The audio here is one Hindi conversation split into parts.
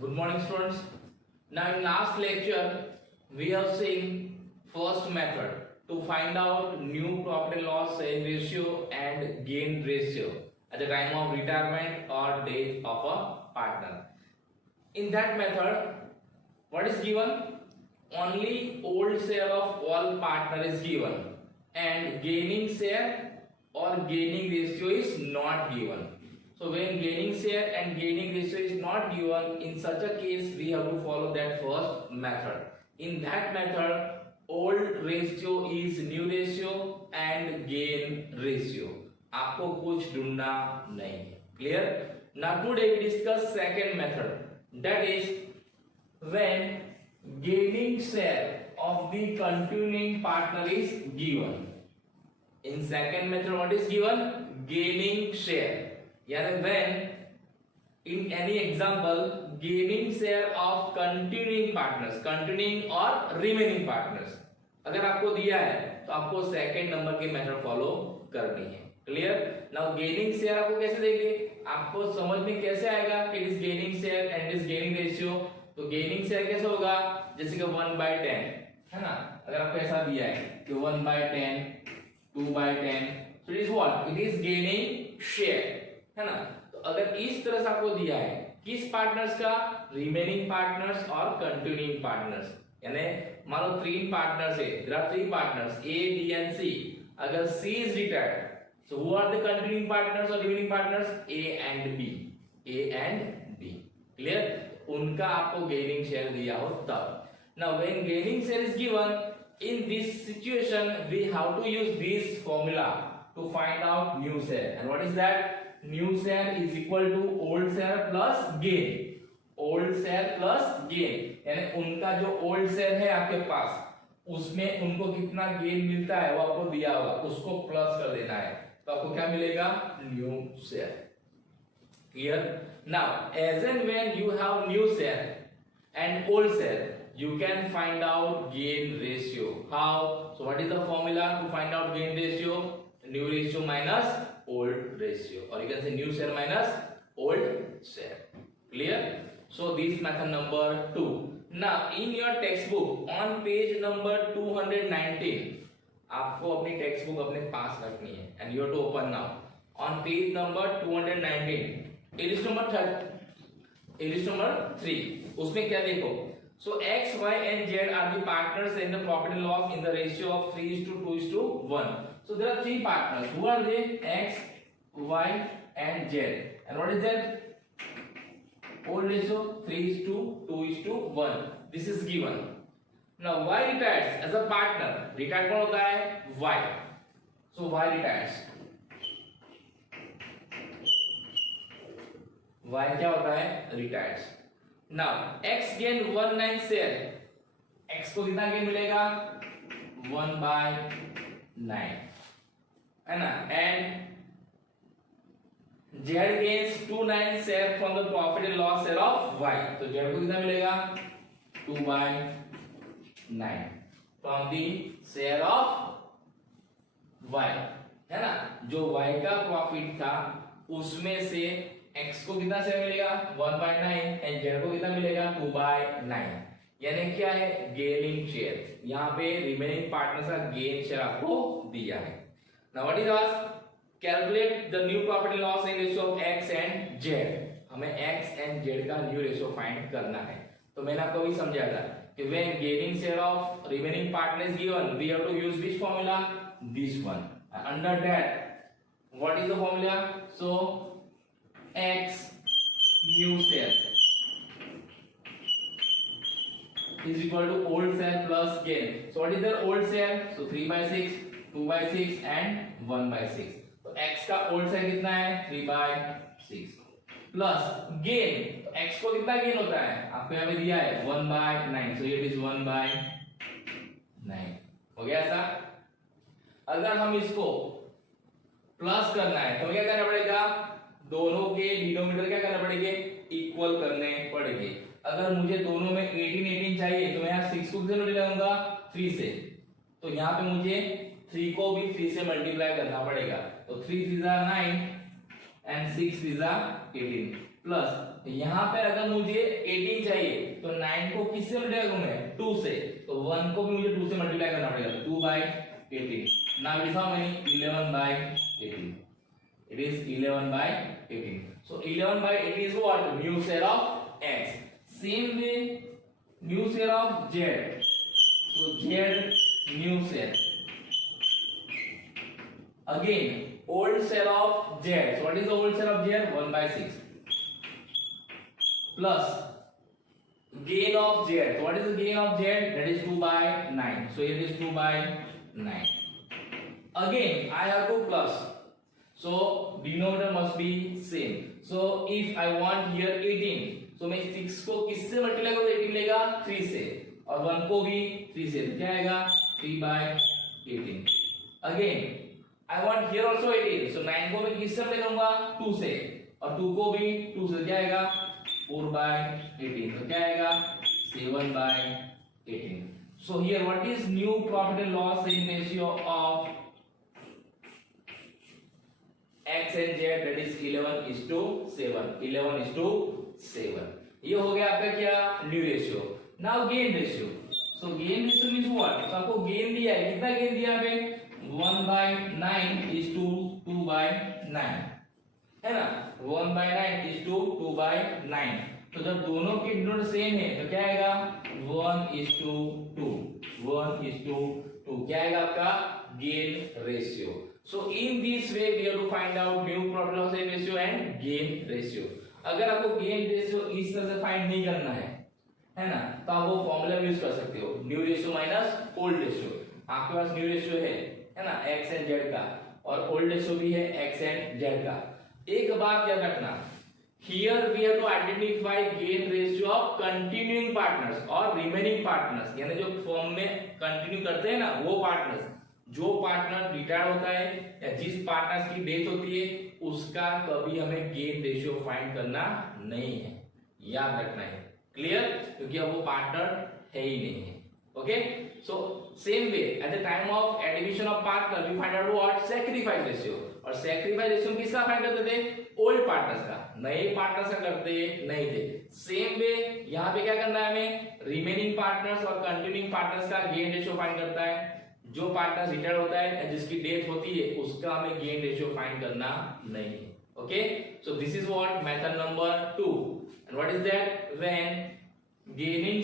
Good morning, students. Now, in last lecture, we have seen first method to find out new property loss sale ratio and gain ratio at the time of retirement or death of a partner. In that method, what is given? Only old share of all partner is given, and gaining share or gaining ratio is not given. So when gaining share and gaining ratio is not given, in such a case we have to follow that first method. In that method, old ratio is new ratio and gain ratio. आपको कुछ ढूंढना नहीं है. Clear? Now today we discuss second method. That is when gaining share of the continuing partner is given. In second method, what is given? Gaining share. यानी when in any example gaining share of continuing partners, continuing or remaining partners, अगर आपको दिया है तो आपको सेकंड नंबर की मेथड फॉलो करनी है. क्लियर? नाउ गेनिंग शेयर आपको कैसे देंगे, आपको समझ में कैसे आएगा कि it is gaining share and is gaining ratio. तो गेनिंग शेयर कैसे होगा, जैसे कि 1/10 है ना. अगर आपको ऐसा दिया है कि 1/10 2/10, so it is what, it is gaining share है ना. तो अगर इस तरह से आपको दिया है किस पार्टनर्स का, रिमेनिंग पार्टनर्स और कंटिन्यूइंग पार्टनर्स, यानी मान लो 3 पार्टनर्स है, there are 3 partners A B and C. अगर C is retired, so who are the continuing partners or remaining partners? A and B. A and B. Clear? उनका आपको गेनिंग शेयर दिया हो तब. Now when gaining share is given, in this situation we have to use this formula to find out new share. And what is that? New share is equal to old share plus gain. Old share plus gain, यानी उनका जो old share है आपके पास, उसमें उनको कितना गेन मिलता है वो आपको दिया होगा, उसको प्लस कर देना है, तो आपको क्या मिलेगा? New share. Clear? Now, as and when you have new share and old share, you can find out gain ratio. How? So what is the formula to find out gain ratio? New ratio minus old ratio, or you can say new share minus old share. Clear? So this method number 2. Now in your textbook on page number 219, आपको अपनी टेक्स्ट बुक अपने पास रखनी है and you have to open now. On page number 219, illustration number 3, उसमें क्या देखो, so X, Y and Z are the partners in the profit and loss in the ratio of 3:2:1. So there are 3 partners. Who are they? X, Y and Z. And what is that? Old ratio 3:2:1. This is given. Now Y retires as a partner. Retired कौन होता है? Y. So Y retires. Y क्या होता है? Retires. Now X gain 1/9 share. X को कितना गेन मिलेगा? 1/9 है ना. And Z gains 2/9 share from the profit and loss share of Y. तो Z को कितना मिलेगा? 2/9 from the share of Y है ना. जो Y का प्रॉफिट था उसमें से X को कितना शेयर मिलेगा? 1/9 एंड Z को कितना मिलेगा? 2/9. यानी क्या है? Gaining share. यहाँ पे रिमेनिंग पार्टनर्स का गेन शेयर आपको दिया है. Now what is asked? Calculate the new profit and loss ratio of X and Z. हमें X एंड Z का न्यू रेशियो फाइंड करना है. तो मैंने आपको भी समझाया था कि when gaining share of remaining partner is given, we have to use which formula? This one. Under that what is the formula? So X new share is equal to old share plus gain. So what is the old share? So 3/6, 2/6 and 1/6. तो X का old share कितना है? 3/6 प्लस गेन. तो X को कितना गेन होता है? आपको यहाँ पे दिया है 1/9. So it is 1/9. हो गया ऐसा. अगर हम इसको प्लस करना है तो क्या करना पड़ेगा? दोनों के डिनोमिनेटर क्या करना पड़ेंगे? इक्वल करने पड़ेंगे. अगर मुझे दोनों में 18 चाहिए तो मैं यहाँ 6 को किससे मल्टीप्लाई करूंगा? 3 से. तो यहाँ पे मुझे 3 को भी 3 से मल्टीप्लाई करना पड़ेगा. तो 3 3 9 and 6 is 18 प्लस यहाँ पे अगर मुझे 18 चाहिए तो 9 को किससे मल्टीप्लाई करूं मैं 2 से, तो 1 को भी मुझे 2 से मल्टीप्लाई करना पड़ेगा, तो 2/18. Now it is how many 11/18. It is 11/18. So 11/18 is what? New cell of X. Same way, new cell of Z. So Z new cell. Again, old cell of Z. So what is the old cell of Z? 1/6. Plus gain of Z. So what is the gain of Z? That is 2/9. So it is 2/9. Again, I have to plus. So denominator must be same. So if I want here 18, so मैं 6 को किससे मल्टीप्लाई करूँ? 18 लेगा 3 से, और 1 को भी 3 से, तो क्या आएगा 3/18. Again I want here also 18, so 9 को मैं किससे मल्टीप्लाई करूँगा? 2 से, और 2 को भी 2 से, क्या आएगा 4/18, तो क्या आएगा 7/18. So here what is new profit and loss in ratio of X and Z? That is 11:7. 11:7. ये हो गया आपका क्या? New ratio. Now gain ratio. So gain ratio means what? तो आपको गेन दिया है, कितना गेन दिया है? 1/9 is to 2/9, है ना? 1/9 is to 2/9. तो जब दोनों के डिनोमिनेटर सेम है तो क्या आएगा? 1:2. 1:2 क्या आएगा आपका? Gain ratio. So in this way we have to find out new profit loss ratio and gain ratio. अगर आपको gain ratio इस तरह से फाइंड नहीं करना है ना, तो आप वो फॉर्मूला यूज कर सकते हो, new ratio minus old ratio. आपके पास न्यू रेशियो है ना, x एंड z का, और ओल्ड रेशियो भी है x एंड z का. एक बात याद रखना, here we have to identify gain ratio of continuing partners और remaining partners, यानी जो फॉर्म में कंटिन्यू करते हैं ना वो पार्टनर्स. जो पार्टनर रिटायर होता है या जिस पार्टनर की डेथ होती है उसका कभी हमें गेन रेशियो फाइंड करना नहीं है, याद रखना है. क्लियर? क्योंकि अब वो पार्टनर है ही नहीं है. Okay, so same way at the time of addition of partner we find out what? Sacrifice ratio. और सैक्रिफाइस रेशियो किसका फाइंड करते थे? ओल्ड पार्टनर्स का. नए पार्टनर्स का करते नहीं थे. सेम वे यहाँ पे क्या करना है हमें? रिमेनिंग पार्टनर्स और कंटिन्यूइंग पार्टनर्स का गेन रेशियो फाइंड करता है. जो पार्टनर रिटायर होता है या जिसकी डेथ होती है उसका हमें गेन रेशियो फाइंड करना नहीं है. Okay, so this is what method number 2. And what is that? When gaining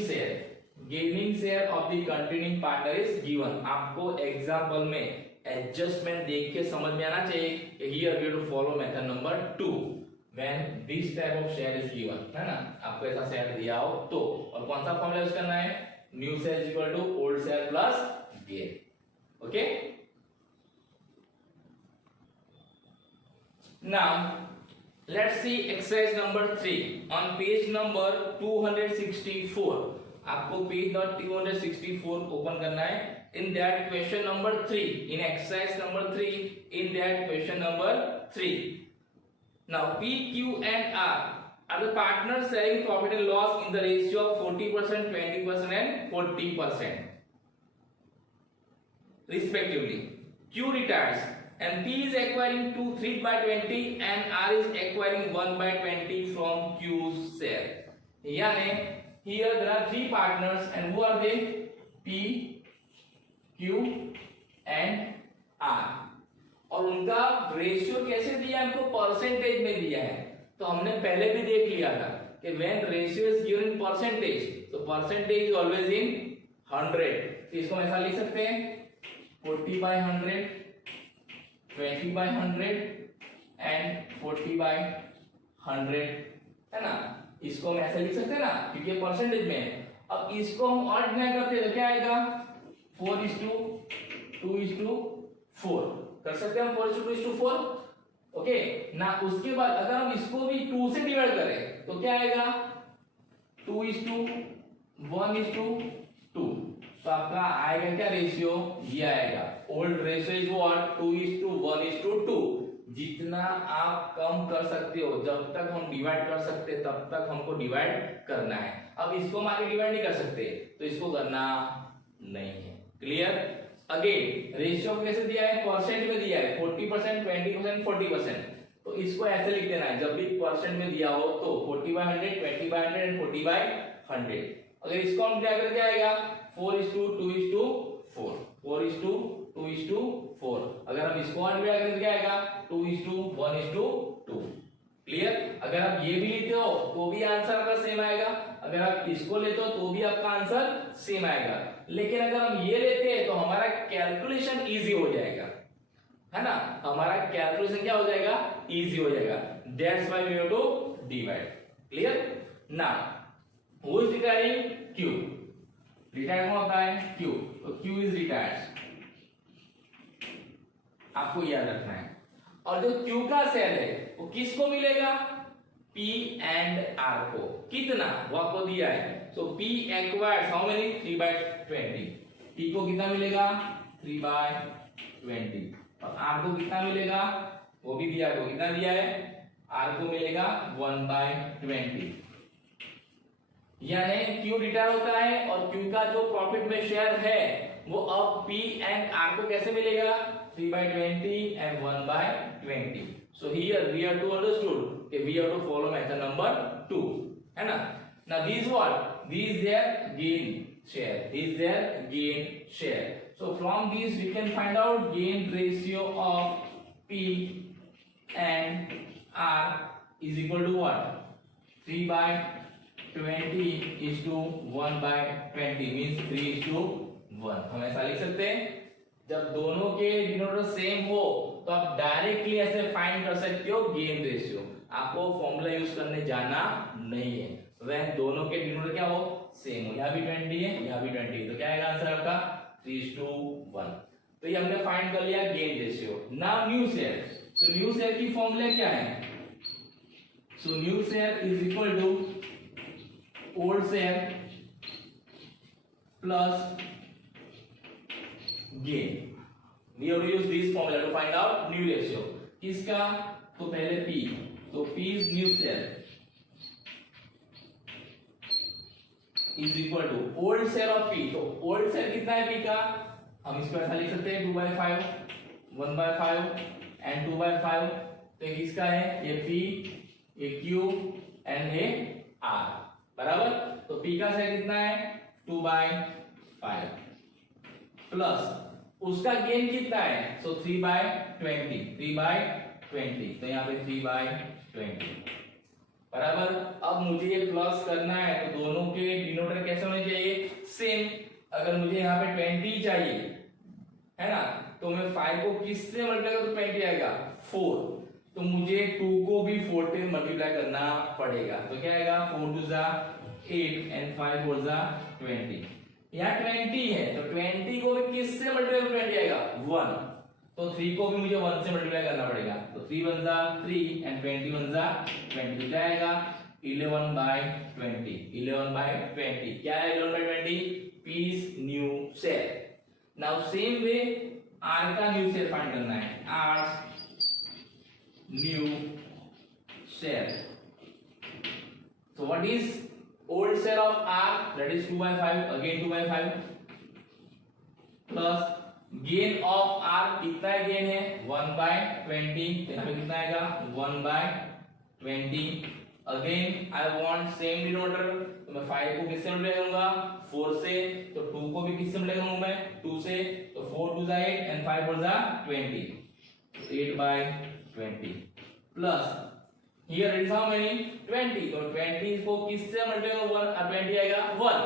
share of the continuing partner is given. आपको एग्जांपल में एडजस्टमेंट देख के समझ में आना चाहिए कि here we have to follow method number 2 when this type of share is given, है ना? आपको ऐसा शेयर दिया हो तो, और कौन सा फॉर्मूला यूज करना है? New share is equal to old share plus gain. Okay, now let's see exercise number 3 on page number 264. आपको पेज नंबर 264 ओपन करना है. In that question number 3, in exercise number 3, in that question number 3. Now P, Q and R are the partners sharing profit and loss in the ratio of 40%, 20% and 40%. Respectively. Q retires and P is acquiring 3/20 and R is acquiring 1/20 from Q's share. यानी here there are three partners and who are they? P, Q and R. और उनका रेशियो कैसे दिया है? हमको परसेंटेज में दिया है. तो हमने पहले भी देख लिया था कि when ratio is given in percentage, तो percentage is always in 100. तो इसको ऐसा लिख सकते हैं 40/100, 20/100 and 40/100, है ना? इसको हम ऐसे लिख सकते हैं ना क्योंकि ये परसेंटेज में है. अब इसको हम और डिवाइड करते हैं तो क्या आएगा? 4:2:4 कर सकते हैं हम. 4:2:4. ओके ना. उसके बाद अगर हम इसको भी 2 से डिवाइड करें तो क्या आएगा? 2:1:2. तो आपका आएगा क्या रेशियो? ये आएगा. Old ratio is what? 2:1:2. जितना आप कम कर सकते हो, जब तक हम डिवाइड कर सकते तब तक हमको डिवाइड करना है. अब इसको हम आगे डिवाइड नहीं कर सकते तो इसको करना नहीं है. क्लियर? अगेन रेशियो कैसे दिया है? परसेंट में दिया है 40%, 20%, 40%. तो इसको ऐसे लिख देना है, जब भी परसेंट में दिया हो तो 40/100, 20/100 एंड 40/100। अगर इसको हम क्या करके आएगा 4:2:4, 4:2:4। अगर हम इसको मल्टीप्लाई करके क्या आएगा 2:1:2। क्लियर? अगर आप ये भी लेते हो तो भी आंसर आपका सेम आएगा, अगर आप इसको लेते हो तो भी आपका आंसर सेम आएगा। लेकिन अगर हम ये लेते हैं तो हमारा कैलकुलेशन इजी हो जाएगा, है ना, हमारा कैलकुलेशन क्या हो जाएगा, इजी हो जाएगा। That's why we have to divide. Clear? Now who is retiring? Q. Retired कौन होता है? क्यू। तो क्यू इज रिटायर्ड, आपको याद रखना है। और जो क्यू का शेयर है वो किसको मिलेगा? पी एंड आर को। कितना? वो आपको दिया है। So P acquired how many? 3/20। P को कितना मिलेगा? 3/20। और आर को कितना मिलेगा? वो भी दिया है। वो कितना दिया है? आर को मिलेगा 1/20। यानी क्यू रिटायर होता है और क्यू का जो प्रॉफिट में शेयर है वो अब पी एंड आर को कैसे मिलेगा? 3/20 and 1/20. So here we have to understood कि we have to follow method number 2, है ना? Now these what? These their gain share. These their gain share. So from these we can find out gain ratio of P and R is equal to what? 3/20 is to 1/20 means 3:1. हम ऐसा लिख सकते हैं। जब दोनों के डिनोमिनेटर सेम हो तो आप डायरेक्टली ऐसे फाइंड कर सकते हो गेन रेशियो। आपको फॉर्मूला यूज करने जाना नहीं है, वह दोनों के डिनोमिनेटर क्या हो? सेम हो। यहाँ भी 20 है, यहाँ भी 20 है, तो क्या आएगा आंसर आपका? 3:1। तो ये हमने फाइंड कर लिया gain ratio. Now new share. तो न्यू शेयर की फॉर्मूला क्या है? So new share is equal to old share plus gain. We have to use this formula to find out new ratio. किसका? तो पहले P, तो P is new share is equal to old share of P. तो old share कितना है P का? हम इसको ऐसा लिख सकते हैं 2/5, 1/5 and 2/5। तो ये किसका है? ये P, ये Q and ये R, बराबर। तो P का शेयर कितना है? 2/5 प्लस उसका गेन कितना है? सो 3/20, 3/20। तो यहाँ पे 3/20 बराबर। अब मुझे ये प्लस करना है तो दोनों के डिनोमिनेटर कैसे होने चाहिए? सेम। अगर मुझे यहाँ पे 20 चाहिए, है ना, तो मैं 5 को किससे मल्टीप्लाई करूँ तो 20 आएगा 4। तो मुझे 2 को भी 4 से मल्टीप्लाई करना पड़ेगा। तो क्या आएगा? 4 2 8 and 5 4 20। यहाँ 20 है तो 20 को भी किससे मल्टीप्लाई करूं? 20 आएगा 1। तो 3 को भी मुझे 1 से मल्टीप्लाई करना पड़ेगा। तो 3 1 3 and 20 1 20। तो क्या आएगा? 11/20। 11/20 क्या है? 11/20 P's new share. Now same way R का न्यू शेयर फाइंड करना है। R new share. तो what is old share of R? That is 2/5, again 2/5 plus gain of R कितना गेन है? 1/20। यहाँ पे कितना आएगा? 1/20। Again I want same denominator, तो मैं 5 को किससे मल्टीप्लाई करूंगा? 4 से। तो 2 को भी किससे मल्टीप्लाई करूंगा मैं? 2 से। तो 4 2 8 and 5 4 20। 8/20 plus here it is how many? 20। तो 20 को किससे मल्टीप्लाई करो? 20 आएगा 1।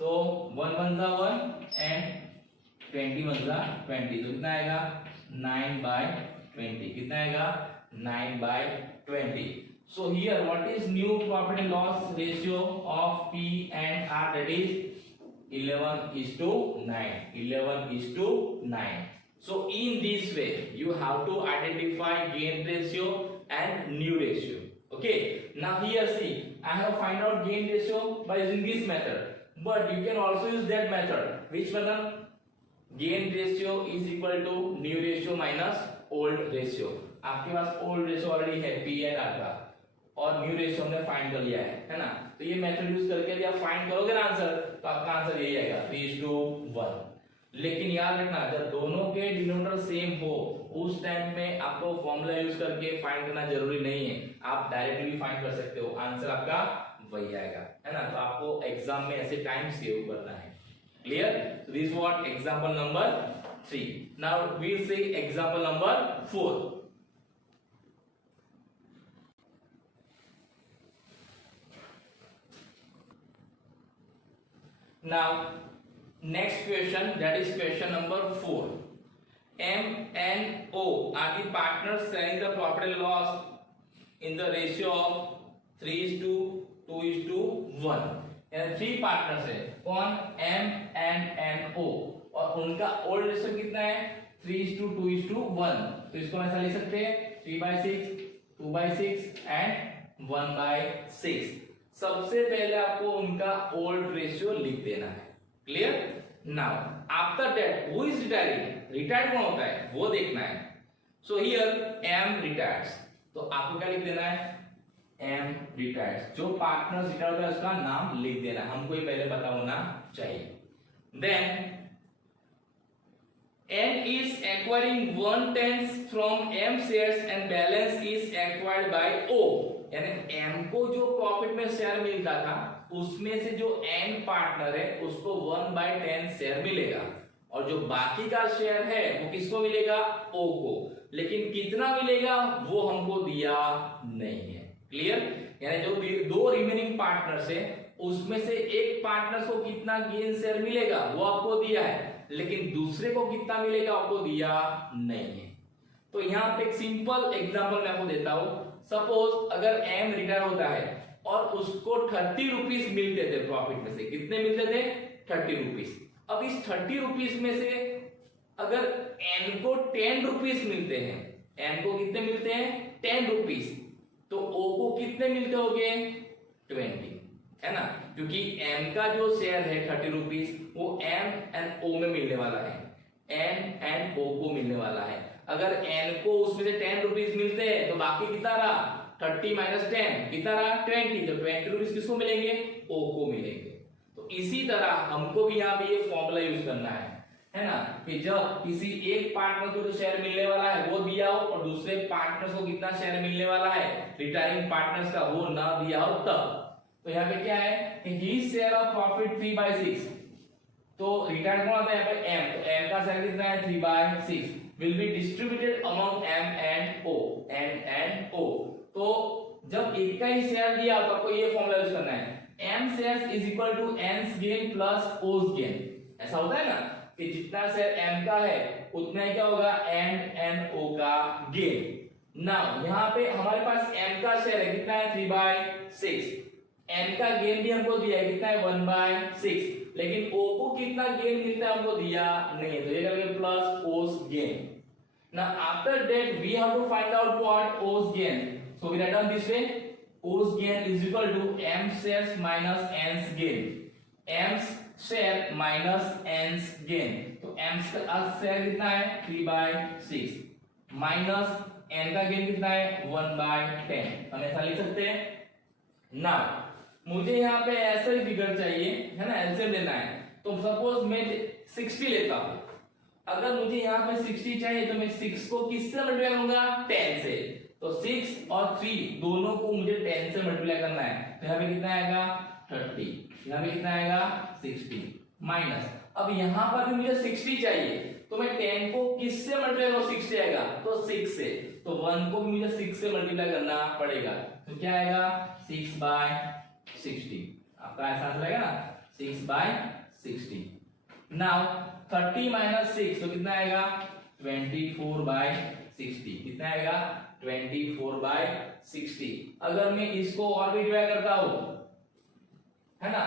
तो 1 1 1 and 20 1 20। तो कितना आएगा? 9/20। कितना आएगा? 9/20। So here what is new profit and loss ratio of P and R? That is 11:9. 11:9. So in this way you have to identify gain ratio and new ratio. Okay, now here see, I have find out gain ratio by using this method, but you can also use that method. Which method? Gain ratio is equal to new ratio minus old ratio. आपके पास old ratio ऑलरेडी है P and R का, और new ratio हमने फाइंड कर लिया है ना। तो ये मेथड यूज करके यदि आप फाइंड करोगे ना आंसर, तो आपका आंसर यही आएगा 3:1। लेकिन याद रखना, जब दोनों के डिनोमिनेटर सेम हो उस टाइम में आपको फॉर्मूला यूज करके फाइंड करना जरूरी नहीं है, आप डायरेक्टली फाइंड कर सकते हो, आंसर आपका वही आएगा, है ना। तो आपको एग्जाम में ऐसे टाइम सेव करना है। Clear? So this what example number 3. Now we will see example number 4. Now next question, that is question number 4. M and O are the partners sharing the profit and loss in the ratio of 3:2:1. यानी 3 पार्टनर्स है, कौन? M and O, और उनका ओल्ड रेशियो कितना है? 3:2:1. तो इसको हम ऐसा लिख सकते हैं 3/6, 2/6 एंड 1/6. सबसे पहले आपको उनका ओल्ड रेशियो लिख देना है. Clear? Now after that who is retiring, retired कौन होता है वो देखना है. सो हियर एम रिटायर्स, तो आपको क्या लिख देना है? M retires. जो पार्टनर रिटायर होता है उसका नाम लिख देना, हमको ये पहले पता होना चाहिए. Then N is acquiring 1/10 from M shares and balance is acquired by O. यानी M को जो प्रॉफिट में शेयर मिलता था उसमें से जो N पार्टनर है उसको 1/10 शेयर मिलेगा, और जो बाकी का शेयर है वो किसको मिलेगा? O को. लेकिन कितना मिलेगा वो हमको दिया नहीं है. क्लियर? यानी जो दो रिमेनिंग पार्टनर्स है उसमें से एक पार्टनर को कितना गेन शेयर मिलेगा वो आपको दिया है, लेकिन दूसरे को कितना मिलेगा आपको दिया नहीं है. तो यहाँ पे एक सिंपल एग्जांपल मैं आपको देता हूं. सपोज अगर एम रिटायर होता है और उसको 30 रुपीज मिलते थे प्रॉफिट में से. कितने मिलते थे? 30 रुपीज. अब इस 30 रुपीज में से अगर एन को 10 रुपीज मिलते हैं, एन को कितने मिलते हैं? 10 रुपीज. तो ओ को कितने मिलते होंगे? 20, है ना, क्योंकि एम का जो शेयर है 30 रुपीज वो एम एंड ओ में मिलने वाला है, एन एंड ओ को मिलने वाला है. अगर एन को उसमें से 10 रुपीज मिलते हैं तो बाकी कितना रहा? 30 माइनस 10 कितना रहा? 20. तो 20 रुपीज किसको मिलेंगे? ओ को मिलेंगे. तो इसी तरह हमको भी यहाँ पे ये फॉर्मूला यूज करना है ना, कि जब किसी एक पार्टनर को जो शेयर मिलने वाला है वो दिया हो और दूसरे पार्टनर को कितना शेयर मिलने वाला है रिटायरिंग पार्टनर्स का वो ना दिया हो तब. तो यहाँ पे क्या है कि हिज शेयर ऑफ प्रॉफिट 3/6. तो रिटायर्ड कौन आता है यहाँ पे? एम. तो एम का शेयर कितना है? 3/6 will be distributed among M and O. तो जब एक का ही शेयर दिया तो आपको ये फॉर्मूला यूज करना है. M shares is equal to N's gain plus O's gain. ऐसा होता है ना कि जितना शेयर M का है उतना ही क्या होगा? N and O का गेन. नाउ यहाँ पे हमारे पास M का शेयर है कितना है? 3/6. N का गेन भी हमको दिया है कितना है? 1/6. लेकिन O को कितना गेन मिलता है हमको दिया नहीं है, तो ये करेंगे plus O's gain. Now after that we have to find out what O's gain. So we write down this way: O's gain is equal to M shares minus N's gain. M's share minus N's gain. तो M's का शेयर कितना है? 3/6 माइनस N का गेन कितना है? 1/10. हम ऐसा लिख सकते हैं. Now मुझे यहाँ पे ऐसा ही फिगर चाहिए, है ना, एलसीएम लेना है. तो सपोज मैं 60 लेता हूँ. अगर मुझे यहाँ पे 60 चाहिए तो मैं 6 को किससे मल्टीप्लाई करूंगा? 10 से. तो 6 और 3 दोनों को मुझे 10 से मल्टीप्लाई करना है. तो यहाँ पे कितना आएगा? 30. यहाँ पे कितना आएगा? 60 माइनस. अब यहाँ पर भी मुझे 60 चाहिए तो मैं 10 को किससे मल्टीप्लाई करूँ? 60 आएगा तो 6 से. तो 1 को भी मुझे 6 से मल्टीप्लाई करना पड़ेगा. तो क्या आएगा? 6/60. आपका ऐसा आंसर आएगा ना, 6/60. नाउ 30 माइनस 6 तो कितना आएगा? 24/60. कितना आएगा? 24/60. अगर मैं इसको और भी डिवाइड करता हूं, है ना,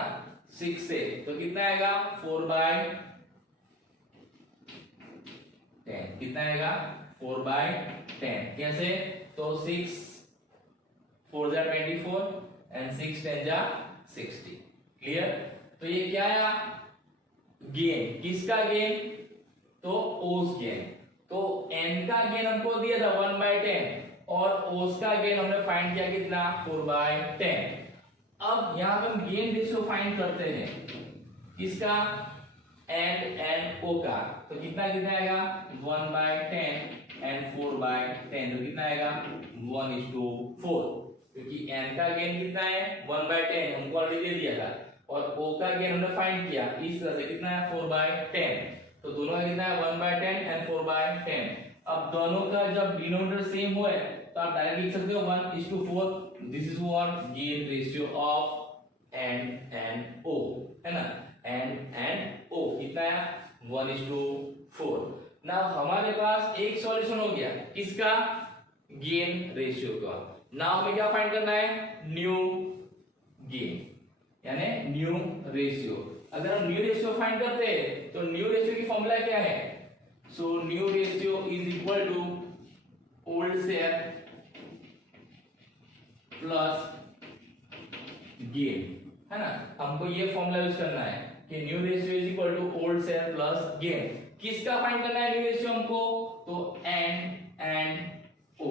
6 से, तो कितना आएगा? 4/10. कितना आएगा? 4/10. कैसे? तो 6 4 जा 24 एंड 6 10 जा 60. क्लियर? तो ये क्या आया? गेन. किसका गेन? तो ओस गेन. तो एन का गेन हमको दिया था 1/10 और ओस का गेन हमने फाइंड किया कितना? 4/10. अब यहां पे हम गेन रेशियो फाइंड करते हैं. किसका? एन एंड ओ का. तो कितना कितना आएगा? 1/10 एंड 4/10, तो कितना आएगा 1:4, क्योंकि n का गेन कितना है 1/10, हमको ऑलरेडी दे दिया था, और o का गेन हमने फाइंड किया इस तरह से, कितना है 4/10, तो दोनों का कितना है 1/10 एंड 4/10। अब दोनों का जब डिनोमिनेटर सेम हो तो आप डायरेक्ट लिख सकते हो 1:4, this is what gain ratio of n and o, है ना, n and o कितना है 1:4। ना हमारे पास एक सॉल्यूशन हो गया किसका, गेन रेशियो का। नाउ हमें क्या फाइंड करना है, न्यू गेन यानी न्यू रेशियो। अगर हम न्यू रेशियो फाइंड करते हैं तो न्यू रेशियो की फॉर्मूला क्या है, so new ratio is equal to old share plus gain, है ना। हमको ये फॉर्मूला यूज करना है कि new ratio is equal to old share plus gain. किसका फाइंड करना है न्यू रेशियो हमको, तो n एंड o।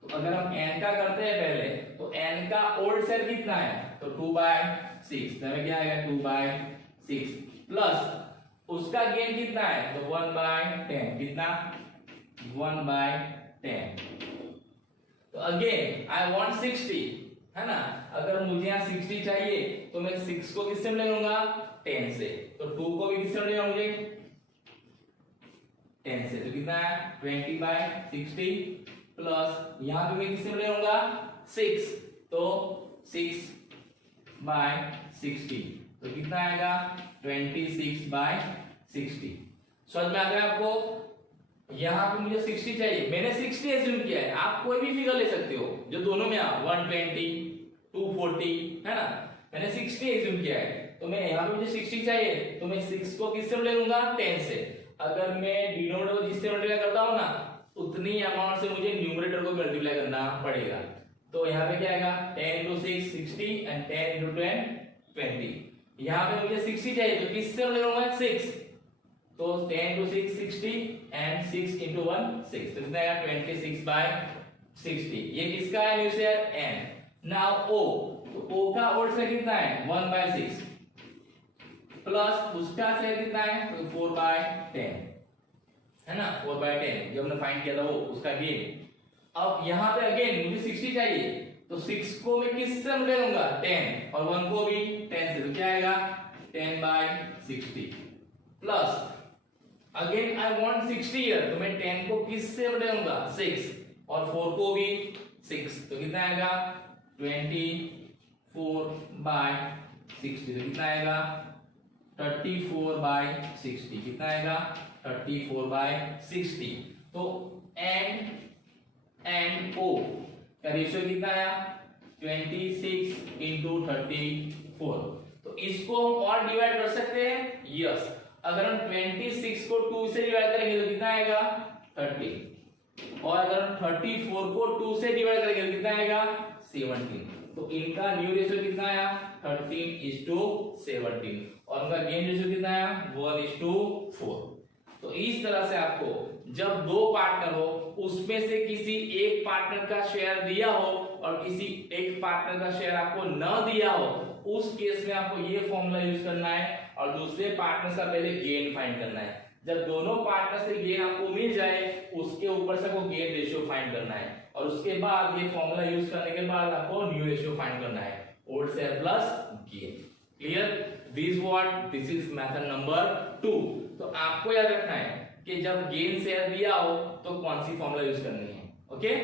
तो अगर हम n का करते हैं पहले, तो n का ओल्ड शेयर कितना है, तो 2/6, तो हमें क्या आएगा 2/6 प्लस उसका गेन कितना है, तो 1/10, कितना 1/10। तो अगेन आई वांट 60, है ना। अगर मुझे यहाँ 60 चाहिए तो मैं 6 को किससे ले लूंगा 10 से, तो 2 को भी किससे लेगा मुझे 10 से, तो कितना है 20/60 प्लस यहाँ पे मैं किससे ले लूंगा 6, तो 6/60, तो कितना आएगा 26/60। समझ में आ गया आपको। यहाँ पे मुझे 60 चाहिए, मैंने 60 एज्यूम किया है, आप कोई भी फिगर ले सकते हो जो दोनों में आ 120 240, है ना। मैंने 60 एज्यूम किया है, तो मैं यहाँ पे मुझे 60 चाहिए, तो मैं 6 को किससे ले लूंगा 10 से। अगर मैं डिनोमिनेटर को जिससे मल्टीप्लाई करता हूँ ना, उतनी अमाउंट से मुझे न्यूमरेटर को मल्टीप्लाई करना पड़ेगा। तो यहाँ पे क्या आएगा 10 × 6 60 एंड 10 × 10 20। यहाँ पे मुझे 60 चाहिए, तो किससे ले लूंगा 6, तो 10 × 6 60 एंड 6 × 1 6, तो कितना आएगा 26/60। ये किसका है new share n। Now o, तो o का ओल्ड शेयर कितना है 1/6 प्लस उसका शेयर कितना है, तो 4/10, है ना, 4/10 जो हमने फाइंड किया था वो उसका गेन। अब यहाँ पे अगेन मुझे 60 चाहिए, तो 6 को मैं किससे ले लूंगा 10 और 1 को भी 10 से, तो क्या आएगा 10/60 plus again I want 60 here, तो मैं 10 को किससे ले लूंगा 6 और 4 को भी 6, तो कितना आएगा 24/60, तो कितना आएगा 34/60, कितना आएगा 34/60। तो एंड ओ का रेशियो कितना आया 26 × 34। तो इसको हम और डिवाइड कर सकते हैं, यस। अगर हम 26 को 2 से डिवाइड करेंगे तो कितना आएगा 30, और अगर हम 34 को 2 से डिवाइड करेंगे तो कितना आएगा 17। तो इनका न्यू रेशियो कितना आया 13:17, और उनका गेन रेशियो कितना आया 1:4। तो इस तरह से आपको जब दो पार्टनर हो, उसमें से किसी एक पार्टनर का शेयर दिया हो और किसी एक पार्टनर का शेयर आपको न दिया हो, उस केस में आपको ये फॉर्मूला यूज करना है और दूसरे पार्टनर का पहले गेन फाइंड करना है। जब दोनों पार्टनर से गेन आपको मिल जाए, उसके ऊपर से आपको गेन रेशियो फाइंड करना है, और उसके बाद ये फॉर्मूला यूज करने के बाद आपको न्यू रेशियो फाइंड करना है, old share plus gain. Clear? This is method number 2। तो आपको याद रखना है कि जब गेन शेयर दिया हो तो कौन सी फॉर्मूला यूज करनी है। Okay,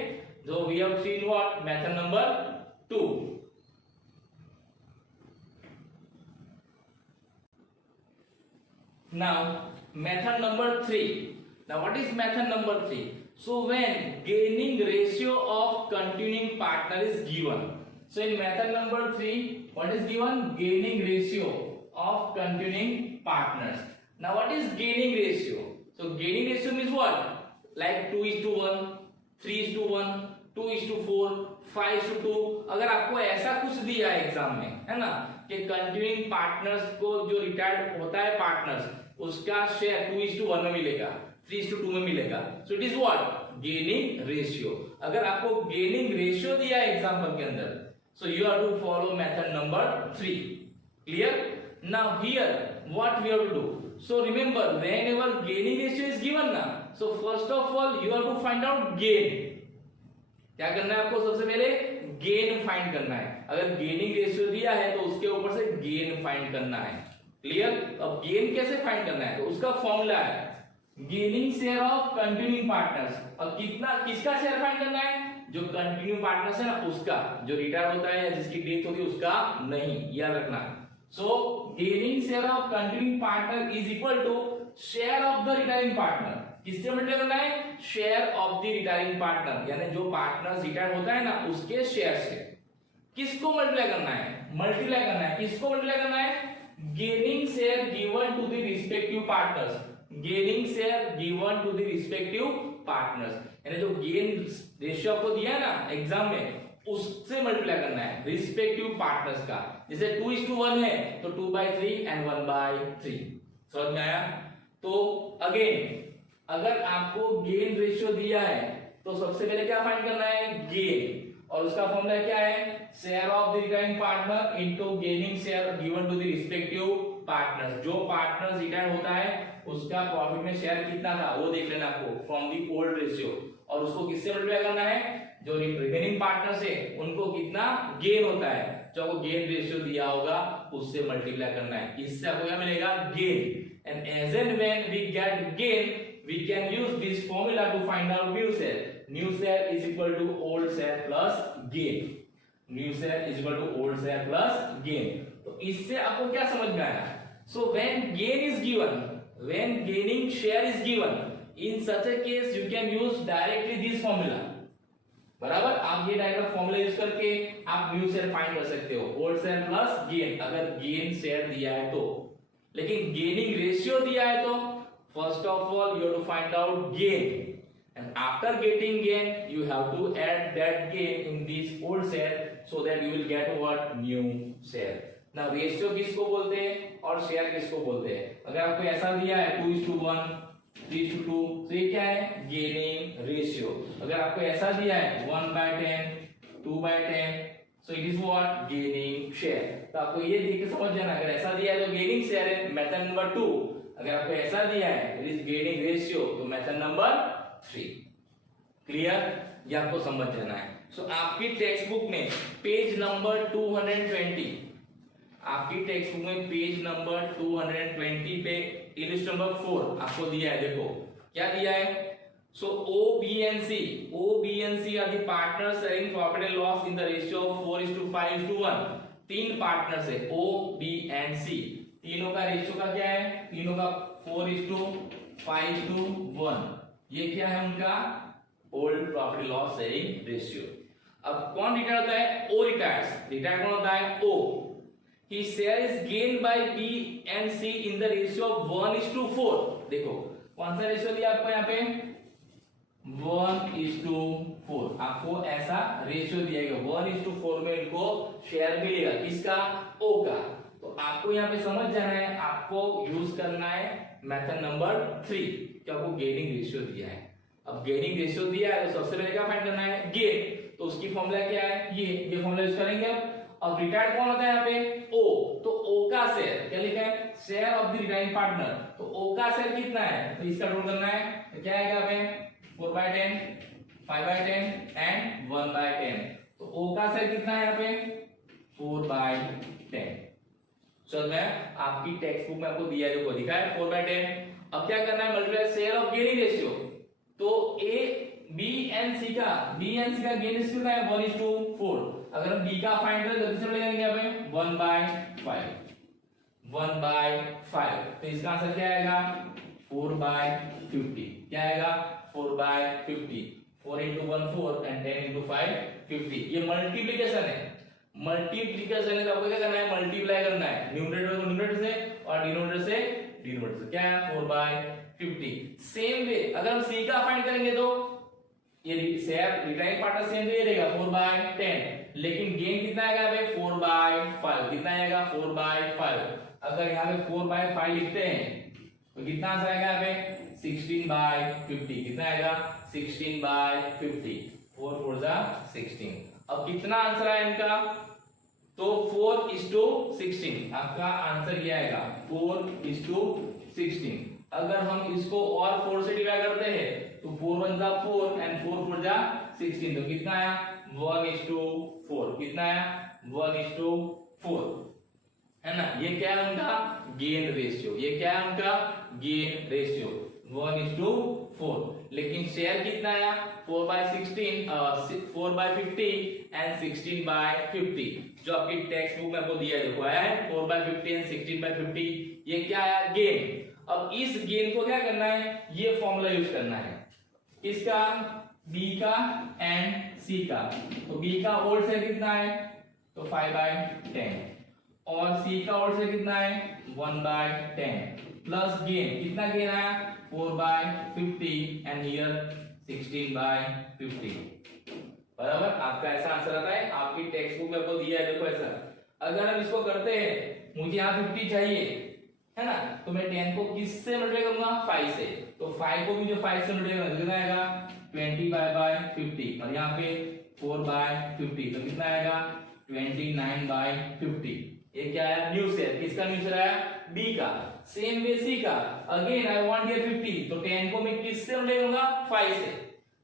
so we have seen what method number 2. Now method number 3. Now what is method number 3? So when gaining ratio of continuing partner is given, so in method number 3 what is given? Gaining ratio of continuing partners. Now what is gaining ratio? So gaining ratio means what? Like 2:1, 3:1, 2:4, 5:2। अगर आपको ऐसा कुछ दिया है एग्जाम में, है ना, कि कंटिन्यूइंग पार्टनर्स को जो रिटायर्ड होता है पार्टनर्स, उसका शेयर 2:1 में मिलेगा, 3:2 में मिलेगा, so it is what? Gaining ratio. अगर आपको गेनिंग रेशियो दिया है एग्जाम्पल के अंदर, so you have to follow method number 3। Clear? Now here what we have to do? So remember, whenever gaining ratio is given na, so first of all you have to find out gain. क्या करना है आपको? सबसे पहले गेन फाइंड करना है। अगर गेनिंग रेशियो दिया है तो उसके ऊपर से गेन फाइंड करना है। क्लियर? अब गेन कैसे फाइंड करना है? तो उसका फॉर्मूला है gaining share of continuing partners. अब कितना, किसका शेयर फाइंड करना है? जो कंटिन्यू पार्टनर्स है ना उसका, जो रिटायर होता है या जिसकी डेथ होती है उसका नहीं, याद रखना। So gaining share of continuing partner is equal to share of the retiring partner. किससे मल्टीप्लाई करना है? Share of the retiring partner, यानी जो पार्टनर रिटायर होता है ना उसके शेयर से। किसको मल्टीप्लाई करना है? मल्टीप्लाई करना है। किसको मल्टीप्लाई करना है? Gaining share given to the respective partners. Gaining share given to the respective partners, यानी जो गेन रेशियो आपको दिया है ना एग्जाम में उससे मल्टीप्लाई करना है रिस्पेक्टिव पार्टनर्स का। जैसे 2:1 है तो 2/3 एंड 1/3। समझ में आया? तो अगेन अगर आपको गेन रेशियो दिया है तो सबसे पहले क्या फाइंड करना है? गेन। और उसका फॉर्मूला क्या है? Share of the retiring partner into gaining share given to the respective partners. जो पार्टनर रिटायर होता है उसका प्रॉफिट में शेयर कितना था वो देख लेना आपको फ्रॉम दी ओल्ड रेशियो, और उसको किससे मल्टीप्लाई करना है? जो रिमेनिंग पार्टनर्स है उनको कितना गेन होता है, जो आपको गेन रेशियो दिया होगा उससे मल्टीप्लाई करना है। इससे आपको क्या मिलेगा? Gain. And as and when we get gain we can use this formula to find out new share. New share is equal to old share plus gain. New share is equal to old share plus gain. तो इससे आपको क्या समझ में आया? So when gain is given, when gaining share is given, in such a case you can use directly this formula। बराबर? आप ये डायरेक्ट फॉर्मूला यूज करके आप न्यू शेयर फाइंड कर सकते हो, ओल्ड शेयर प्लस गेन, अगर गेन शेयर दिया है तो। लेकिन गेनिंग रेशियो दिया है तो first of all you have to find out gain, and after getting gain you have to add that gain in this old share so that you will get what? New share. ना रेशियो किसको बोलते हैं और शेयर किसको बोलते हैं? अगर आपको ऐसा दिया है 2:1, 3:2, तो ये क्या है? Gaining ratio. अगर आपको ऐसा दिया है 1/10, 2/10, सो it is what? Gaining share. तो आपको ये देख के समझ जाना, अगर ऐसा दिया है तो गेनिंग शेयर है, मेथड नंबर 2। अगर आपको ऐसा दिया है इट इज गेनिंग रेशियो, तो मेथड नंबर 3। क्लियर? ये आपको समझ जाना है। सो आपकी टेक्स्ट बुक में पेज नंबर 220, आपकी टेक्स्ट बुक में पेज नंबर 220 पे इलिस्ट नंबर 4 आपको दिया है। देखो क्या दिया है? So O, B and C are the partners sharing profit and loss in the ratio of 4:5:1। तीन पार्टनर्स है O, B and C। तीनों का रेशियो का क्या है? तीनों का 4:5:1। ये क्या है उनका? Old profit and loss sharing ratio. अब कौन रिटायर होता है? O retires. रिटायर कौन होता है? O। His share is gained by B and C in the ratio of 1:4। देखो कौन सा रेशियो दिया आपको यहाँ पे? 1:4। आपको ऐसा रेशियो दिया गया 1:4 में इनको शेयर मिलेगा। किसका? O का। तो आपको यहाँ पे समझ जाना है, आपको यूज करना है मेथड नंबर 3, कि आपको गेनिंग रेशियो दिया है। अब गेनिंग रेशियो दिया है तो सबसे पहले क्या फाइंड करना है? गेन। तो उसकी फॉर्मूला क्या है? ये फॉर्मूला यूज करेंगे। अब रिटायर्ड कौन होता है यहाँ पे? O। तो O का शेयर क्या लिखा है? Share of the retiring partner. तो O का शेयर कितना है? तो इसका टोटल करना है, तो क्या आएगा यहाँ पे? 4/10, 5/10 एंड 1/10। तो O का शेयर कितना है यहाँ पे? 4/10। चल मैं आपकी टेक्स्ट बुक में आपको दिया जो लिखा है 4/10। अब क्या करना है? Multiply share of gaining ratio. तो A, B and C का गेन रेशियो क्या है? 1:4। अगर हम B का फाइंड करें तो किससे मिलेगा यहाँ पे? 1/5। तो इसका आंसर क्या आएगा? 4/50। क्या आएगा? 4/50। 4 × 1 4 एंड 10 × 5 50। ये मल्टीप्लिकेशन है। मल्टीप्लिकेशन है तो आपको क्या करना है? मल्टीप्लाई करना है, न्यूमरेटर को न्यूमरेटर से और डिनोमिनेटर से डिनोमिनेटर से। क्या है? 4/50। सेम वे अगर हम C का फाइंड करेंगे तो ये share retiring partner same way रहेगा 4/10, लेकिन गेन कितना आएगा यहाँ पे? 4/5। कितना आएगा? 4/5। अगर यहाँ पे 4/5 लिखते हैं तो कितना आंसर आएगा यहाँ पे? 16/50। कितना आएगा? 16/50। 4 4 16। अब कितना आंसर है इनका? तो 4:16 आपका आंसर ये आएगा 4:16। अगर हम इसको और 4 से डिवाइड करते हैं तो 4 1 जा 4 एंड 4 4 जा 16, तो कितना आया 1:4, कितना आया 1:4, है ना। ये क्या है उनका गेन रेशियो, ये क्या है उनका गेन रेशियो 1:4। लेकिन शेयर कितना आया 4/16, 4/50 एंड 16/50, जो आपकी टेक्स्ट बुक में आपको दिया है, देखो आया है 4/50 एंड 16/50, ये क्या आया गेन। अब इस गेन को क्या करना है, ये फॉर्मूला यूज करना है, किसका बी का एंड सी का। तो बी का होल शेयर कितना है तो 5/10 और सी का होल शेयर कितना है 1/10 प्लस गेन, कितना गेन आया 4/50 एंड हियर 16/50, बराबर। आपका ऐसा आंसर आता है, आपकी टेक्स्ट बुक में आपको दिया है, देखो ऐसा। अगर हम इसको करते हैं, मुझे यहाँ 50 चाहिए, है ना, तो मैं 10 को किससे मल्टीप्लाई करूंगा 5 से, तो 5 को भी जो 5 से मल्टीप्लाई करूंगा कितना आएगा 20/50 और यहाँ पे 4/50, तो कितना आएगा 29/50। ये क्या है न्यू शेयर, किसका न्यू शेयर आया बी का। सेम वे सी का, अगेन आई वांट हियर 50, तो 10 को मैं किससे मल्टीप्लाई करूंगा 5 से,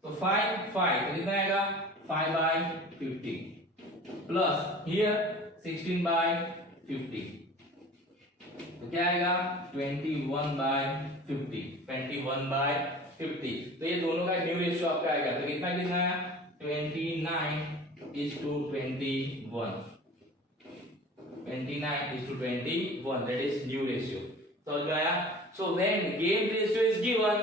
तो 5 तो कितना आएगा 5/50 प्लस हियर 16/50, तो क्या आएगा 21/50, 21/50। तो ये दोनों का न्यू रेशियो आपका आएगा, तो कितना कितना आया 29:21, 29:21, that is new ratio। समझ में आया। So when gain ratio is given,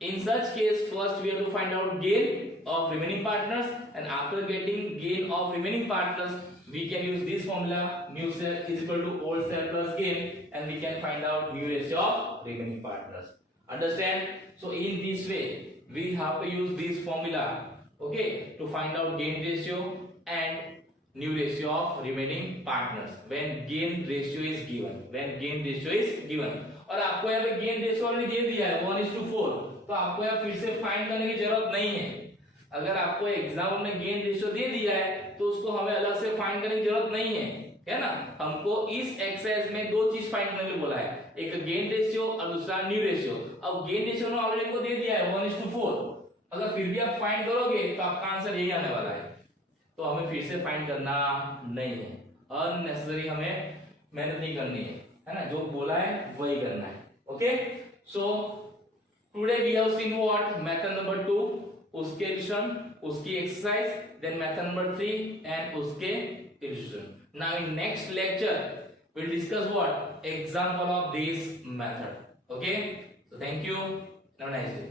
in such case first we have to find out gain of remaining partners, and after getting gain of remaining partners we can use this formula, new share is equal to old share plus gain, and we can find out new ratio of remaining partners. Understand? So in this way we have to use this formula, okay, to find out gain ratio and new ratio of remaining partners when gain ratio is given, when gain ratio is given। और आपको यहाँ पे gain ratio ऑलरेडी दे दिया है 1:4, तो आपको यहाँ फिर से फाइंड करने की जरूरत नहीं है। अगर आपको एग्जाम में गेन रेशियो दे दिया है तो उसको हमें अलग से फाइंड करने की जरूरत नहीं है ना। हमको इस एक्सरसाइज में दो चीज फाइंड करने के लिए बोला है, एक गेन रेशियो और दूसरा न्यू रेशियो। अब गेन रेशियो ने ऑलरेडी को दे दिया है 1:4, अगर फिर भी आप फाइंड करोगे तो आपका आंसर यही आने वाला है, तो हमें फिर से फाइंड करना नहीं है, अननेसेसरी हमें मेहनत नहीं करनी है ना, जो बोला है वही करना है। Okay, so today we have seen what method number 2, उसके इल्यूस्ट्रेशन, उसकी exercise, then method number 3 and उसके illustration. Now in next lecture we'll discuss what example of this method। okay, so thank you, have a nice day।